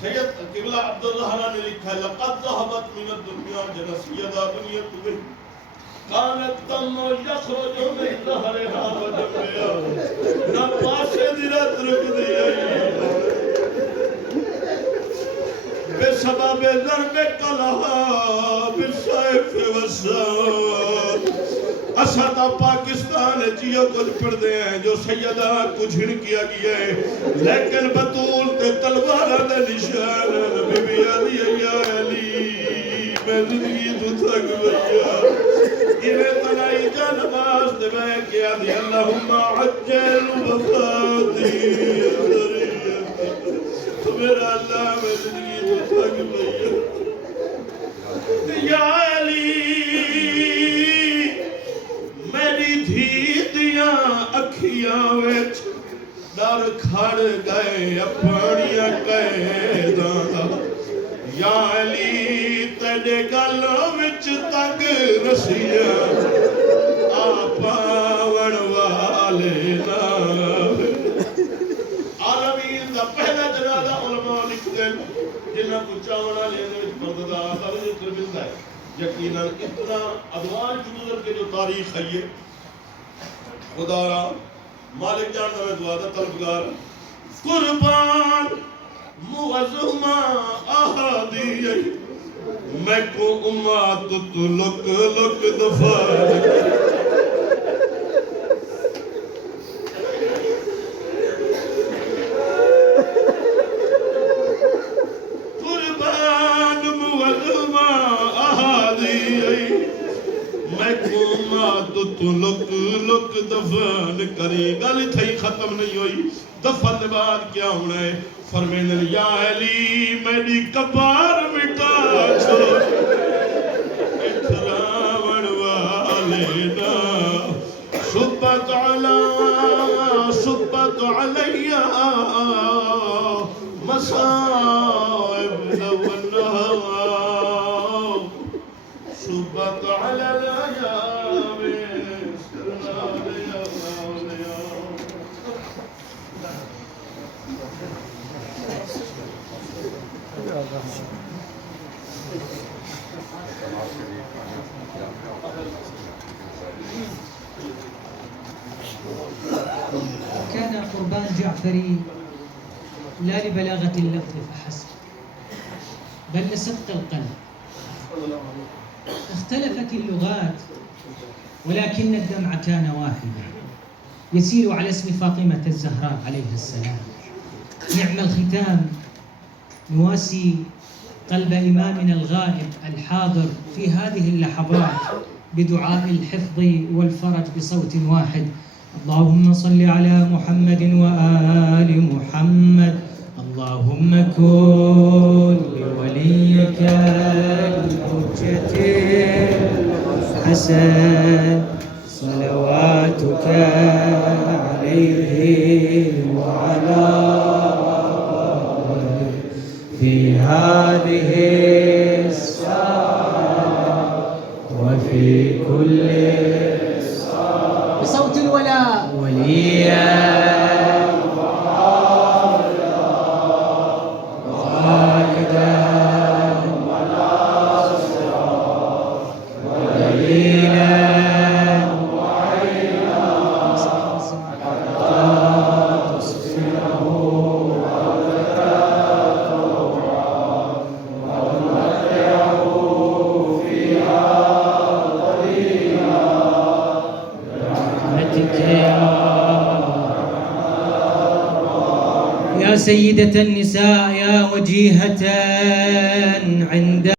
سید قبلہ عبداللہ نے لکھا ہے لقد ذهبت من الدنیا جنسیدہ دنیا تمہیں کانت دم یخرج من ظہرها وجمعها نہ پاسے دی رات رک دی بے سبب ضرب کلہا بالسیف والسان اسد پاکستان جیو کچھ پڑھ دے ہیں جو سیدہ کو جھڑ کیا گیا ہے لیکن بطول تے تلوارہ دے نشان نبی بی علی یا علی میں زندگی تو تھک بھیا انہیں تنائی جا نماز دے میں کیا دی اللہم عجل وفاتی تو میرا اللہ میں زندگی تو تھک بھیا یا علی میری دھی دیاں اکھیاں وچ در کھڑ گئے اپنیاں قیداں دا یا علی تیرے گلوں وچ تنگ رسیاں آپاون والے نال عالمین دا پہلا جنازہ علماء لکھ دے جنہاں کو چاونا لینے وچ مرد دا آخر ذکر ملتا ہے یقیناً اتنا ادوار کی گزر کے جو تاریخ ہے یہ خدا را مالک جانتا میں دعا دا طلبگار قربان معظمہ آہادی میں کو امات تو لک لک دفار تو لک لک دفن کری گل تھئی ختم نہیں ہوئی دفن دے بعد کیا ہونا ہے فرمیدن یا علی میری کبار مٹا چھوڑ اتراون والنا صبت علیہ مصائب والنہا صبت علیہ كان قربان جعفري لا لبلاغة اللفظ فحسب بل لصدق القلب اختلفت اللغات ولكن الدمع كان واحدا يسير على اسم فاطمة الزهراء عليها السلام نعم الختام نواسي قلب إمامنا الغائب الحاضر في هذه اللحظات بدعاء الحفظ والفرج بصوت واحد اللهم صل على محمد وآل محمد اللهم كن لوليك الحجة الحسن صلواتك عليه وعلى في هذه الساعة وفي كل ساعة بصوت الولاء وليا يا سيدة النساء يا وجيهة عند